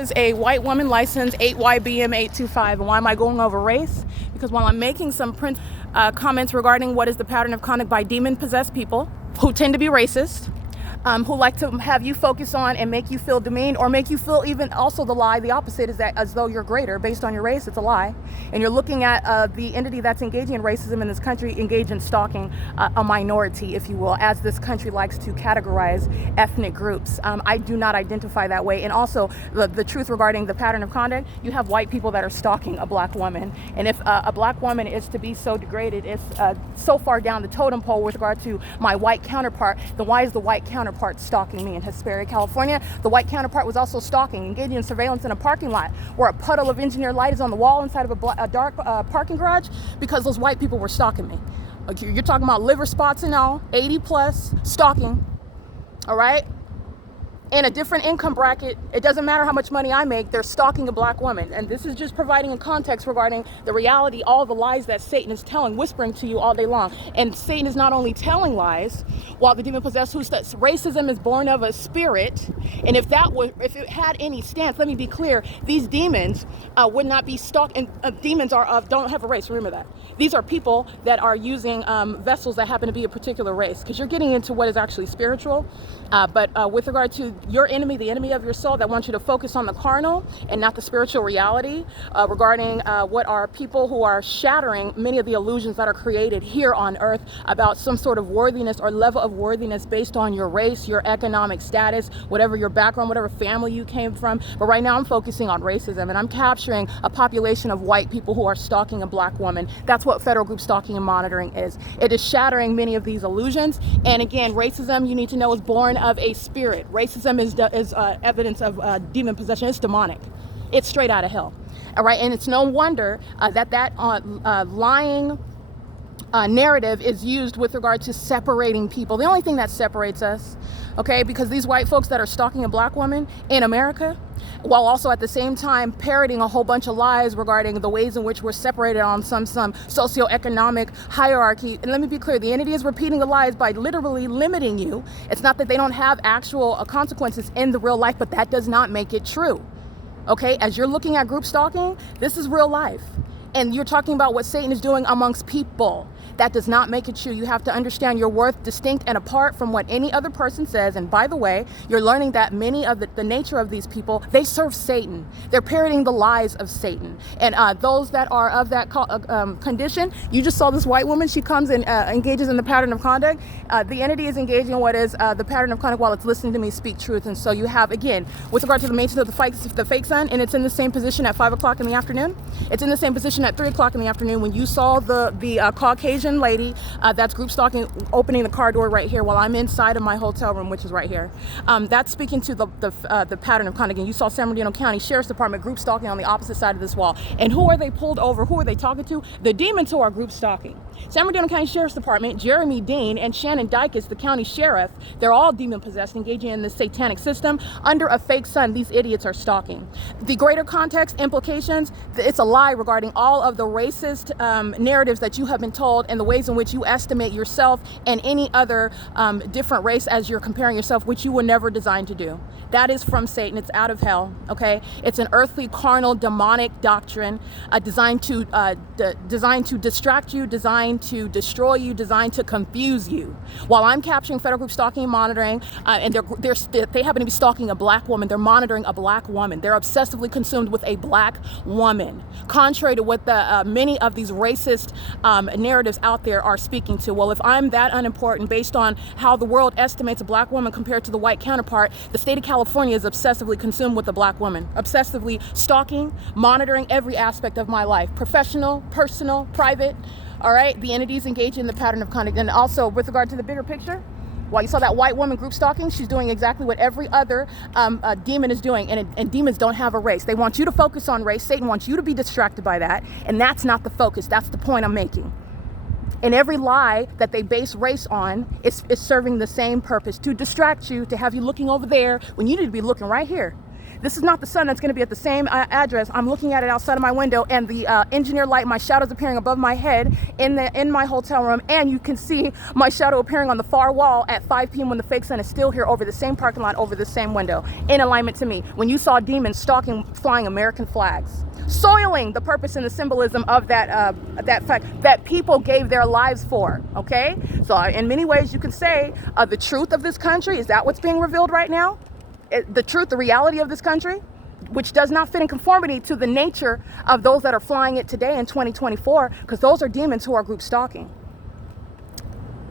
Is a white woman license 8YBM825. And why am I going over race? Because while I'm making some comments regarding what is the pattern of conduct by demon-possessed people who tend to be racist, who like to have you focus on and make you feel demeaned, or make you feel even also the lie, the opposite is that as though you're greater based on your race. It's a lie. And you're looking at the entity that's engaging in racism in this country engage in stalking a minority, if you will, as this country likes to categorize ethnic groups. I do not identify that way. And also the truth regarding the pattern of conduct, you have white people that are stalking a black woman. And if a black woman is to be so degraded, it's so far down the totem pole with regard to my white counterpart, then why is the white counterpart stalking me in Hesperia, California? The white counterpart was also stalking, engaging in surveillance in a parking lot where a puddle of engineered light is on the wall inside of a dark parking garage, because those white people were stalking me. Okay, you're talking about liver spots and all, 80 plus, stalking, all right? In a different income bracket, it doesn't matter how much money I make, they're stalking a black woman. And this is just providing a context regarding the reality, all the lies that Satan is telling, whispering to you all day long. And Satan is not only telling lies, while the demon-possessed, who says racism is born of a spirit, and if it had any stance, let me be clear, these demons would not be stalking. Demons don't have a race, remember that. These are people that are using vessels that happen to be a particular race, because you're getting into what is actually spiritual. But with regard to your enemy, the enemy of your soul, that wants you to focus on the carnal and not the spiritual reality, regarding what are people who are shattering many of the illusions that are created here on earth about some sort of worthiness or level of worthiness based on your race, your economic status, whatever your background, whatever family you came from. But right now I'm focusing on racism, and I'm capturing a population of white people who are stalking a black woman. That's what federal group stalking and monitoring is. It is shattering many of these illusions. And again, racism, you need to know, is born of a spirit. Racism is evidence of demon possession. It's demonic. It's straight out of hell. All right, and it's no wonder that lying narrative is used with regard to separating people. The only thing that separates us, okay, because these white folks that are stalking a black woman in America, while also at the same time parroting a whole bunch of lies regarding the ways in which we're separated on some socioeconomic hierarchy. And let me be clear, the entity is repeating the lies by literally limiting you. It's not that they don't have actual consequences in the real life, but that does not make it true. Okay, as you're looking at group stalking, this is real life. And you're talking about what Satan is doing amongst people. That does not make it true. You have to understand your worth distinct and apart from what any other person says. And by the way, you're learning that many of the nature of these people, they serve Satan. They're parroting the lies of Satan. And those that are of that condition, you just saw this white woman. She comes and engages in the pattern of conduct. The entity is engaging in what is the pattern of conduct while it's listening to me speak truth. And so you have, again, with regard to the maintenance of the fake sun, and it's in the same position at 5 o'clock in the afternoon. It's in the same position at 3 o'clock in the afternoon when you saw the Caucasian lady that's group stalking, opening the car door right here while I'm inside of my hotel room, which is right here. That's speaking to the pattern of conduct. And you saw San Bernardino County Sheriff's Department group stalking on the opposite side of this wall. And who are they pulled over? Who are they talking to? The demons who are group stalking. San Bernardino County Sheriff's Department, Jeremy Dean and Shannon Dykes, the county sheriff, they're all demon possessed, engaging in this satanic system under a fake sun. These idiots are stalking. The greater context implications, it's a lie regarding all of the racist narratives that you have been told and the ways in which you estimate yourself and any other different race as you're comparing yourself, which you were never designed to do. That is from Satan. It's out of hell. Okay, it's an earthly, carnal, demonic doctrine designed to distract you, designed to destroy you, designed to confuse you. While I'm capturing federal group stalking and monitoring, and they happen to be stalking a black woman, they're monitoring a black woman. They're obsessively consumed with a black woman, contrary to what the many of these racist narratives out there are speaking to. Well, if I'm that unimportant based on how the world estimates a black woman compared to the white counterpart, the state of California is obsessively consumed with a black woman, obsessively stalking, monitoring every aspect of my life, professional, personal, private. All right, the entities engage in the pattern of conduct. And also with regard to the bigger picture, while you saw that white woman group stalking, she's doing exactly what every other demon is doing. And demons don't have a race. They want you to focus on race. Satan wants you to be distracted by that. And that's not the focus. That's the point I'm making. And every lie that they base race on is serving the same purpose, to distract you, to have you looking over there when you need to be looking right here. This is not the sun that's going to be at the same address. I'm looking at it outside of my window, and the engineer light, my shadow's appearing above my head in my hotel room, and you can see my shadow appearing on the far wall at 5 p.m. when the fake sun is still here over the same parking lot, over the same window, in alignment to me, when you saw demons stalking, flying American flags, soiling the purpose and the symbolism of that fact that people gave their lives for. Okay, so in many ways you can say the truth of this country, is that what's being revealed right now? The truth, the reality of this country, which does not fit in conformity to the nature of those that are flying it today in 2024, because those are demons who are group stalking.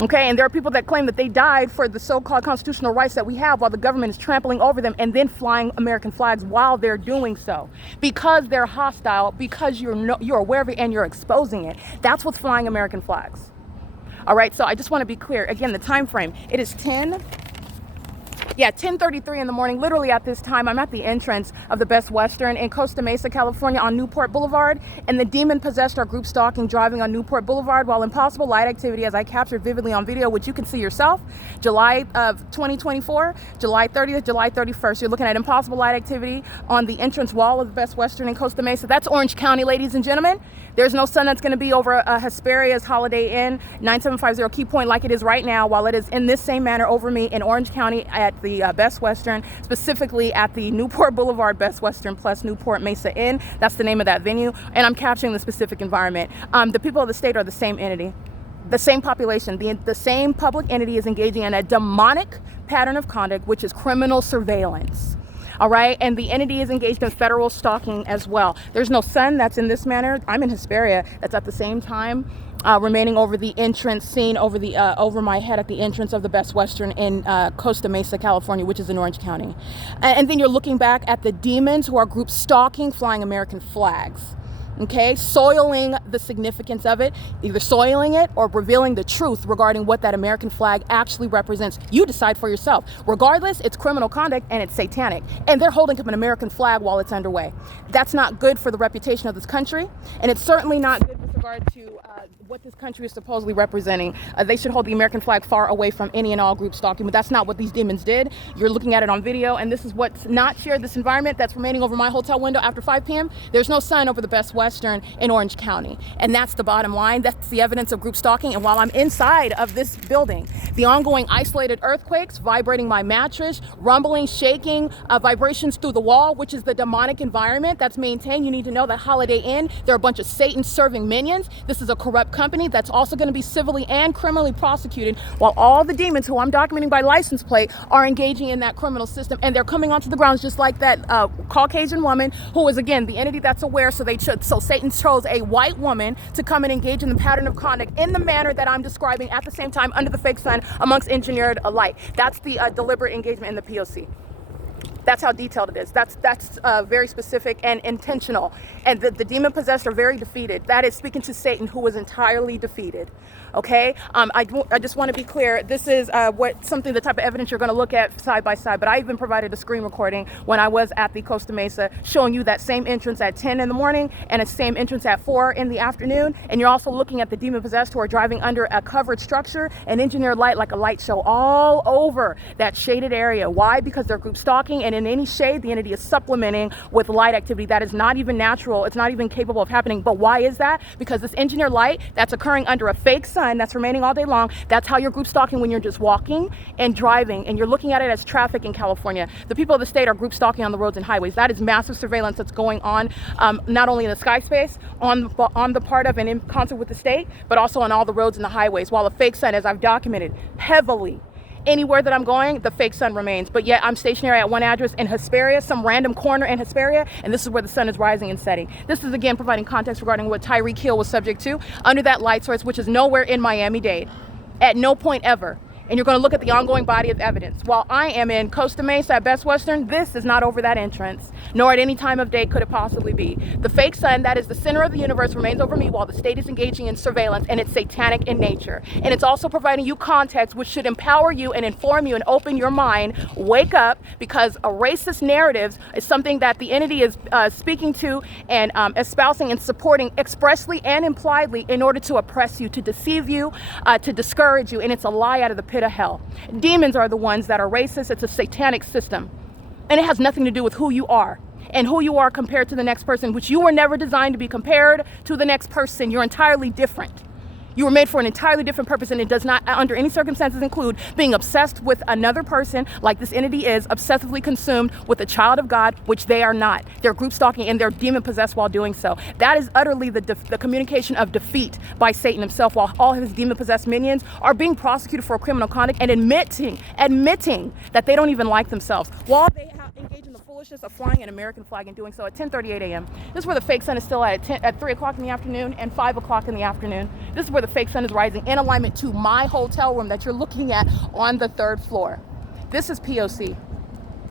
Okay, and there are people that claim that they died for the so-called constitutional rights that we have, while the government is trampling over them and then flying American flags while they're doing so, because they're hostile, because you're aware of it and you're exposing it. That's what's flying American flags. All right, so I just want to be clear again, the time frame. It is 10:33 in the morning. Literally at this time, I'm at the entrance of the Best Western in Costa Mesa, California, on Newport Boulevard, and the demon possessed are group stalking, driving on Newport Boulevard while impossible light activity, as I captured vividly on video, which you can see yourself. July of 2024, July 30th, July 31st. You're looking at impossible light activity on the entrance wall of the Best Western in Costa Mesa. That's Orange County, ladies and gentlemen. There's no sun that's going to be over Hesperia's Holiday Inn 9750 Key Point like it is right now, while it is in this same manner over me in Orange County at the Best Western, specifically at the Newport Boulevard Best Western plus Newport Mesa Inn. That's the name of that venue, and I'm capturing the specific environment. The people of the state are the same entity, the same population. The same public entity is engaging in a demonic pattern of conduct, which is criminal surveillance. All right, and the entity is engaged in federal stalking as well. There's no sun that's in this manner. I'm in Hesperia. That's at the same time remaining over the entrance scene, over my head at the entrance of the Best Western in Costa Mesa, California, which is in Orange County. And then you're looking back at the demons who are group stalking, flying American flags. Okay, soiling the significance of it, either soiling it or revealing the truth regarding what that American flag actually represents. You decide for yourself. Regardless, it's criminal conduct and it's satanic. And they're holding up an American flag while it's underway. That's not good for the reputation of this country. And it's certainly not good with regard to what this country is supposedly representing. They should hold the American flag far away from any and all group stalking, but that's not what these demons did. You're looking at it on video, and this is what's not shared, this environment that's remaining over my hotel window after 5 p.m. There's no sun over the Best Western in Orange County. And that's the bottom line. That's the evidence of group stalking. And while I'm inside of this building, the ongoing isolated earthquakes, vibrating my mattress, rumbling, shaking, vibrations through the wall, which is the demonic environment that's maintained. You need to know that Holiday Inn, they're a bunch of Satan-serving minions. This is a corrupt company that's also going to be civilly and criminally prosecuted, while all the demons who I'm documenting by license plate are engaging in that criminal system, and they're coming onto the grounds just like that Caucasian woman who is, again, the entity that's aware. So Satan chose a white woman to come and engage in the pattern of conduct in the manner that I'm describing at the same time under the fake sun amongst engineered light. That's the deliberate engagement in the P.O.C. That's how detailed it is. That's very specific and intentional. And the demon possessed are very defeated. That is speaking to Satan, who was entirely defeated. Okay, I just want to be clear. This is the type of evidence you're going to look at side by side. But I even provided a screen recording when I was at the Costa Mesa, showing you that same entrance at 10 in the morning and a same entrance at 4 in the afternoon. And you're also looking at the demon possessed who are driving under a covered structure and engineered light, like a light show, all over that shaded area. Why? Because they're group stalking, and in any shade, the entity is supplementing with light activity that is not even natural. It's not even capable of happening. But why is that? Because this engineered light that's occurring under a fake sun that's remaining all day long, that's how you're group stalking when you're just walking and driving, and you're looking at it as traffic in California. The people of the state are group stalking on the roads and highways. That is massive surveillance that's going on, not only in the sky space, on the part of and in concert with the state, but also on all the roads and the highways, while a fake sun, as I've documented heavily, anywhere that I'm going, the fake sun remains. But yet I'm stationary at one address in Hesperia, some random corner in Hesperia, and this is where the sun is rising and setting. This is, again, providing context regarding what Tyreek Hill was subject to under that light source, which is nowhere in Miami-Dade, at no point ever. And you're going to look at the ongoing body of evidence. While I am in Costa Mesa at Best Western, this is not over that entrance, nor at any time of day could it possibly be. The fake sun, that is the center of the universe, remains over me while the state is engaging in surveillance, and it's satanic in nature. And it's also providing you context which should empower you and inform you and open your mind. Wake up, because a racist narrative is something that the entity is speaking to and espousing and supporting expressly and impliedly in order to oppress you, to deceive you, to discourage you, and it's a lie out of the pit of hell. Demons are the ones that are racist. It's a satanic system. And it has nothing to do with who you are and who you are compared to the next person, which you were never designed to be compared to the next person. You're entirely different. You were made for an entirely different purpose, and it does not, under any circumstances, include being obsessed with another person like this entity is, obsessively consumed with a child of God, which they are not. They're group stalking and they're demon-possessed while doing so. That is utterly the communication of defeat by Satan himself, while all of his demon-possessed minions are being prosecuted for a criminal conduct and admitting that they don't even like themselves, while they engage in the foolishness of flying an American flag and doing so at 10:38 a.m. This is where the fake sun is still at 3 o'clock in the afternoon and 5 o'clock in the afternoon. This is where the fake sun is rising in alignment to my hotel room that you're looking at on the 3rd floor. This is POC.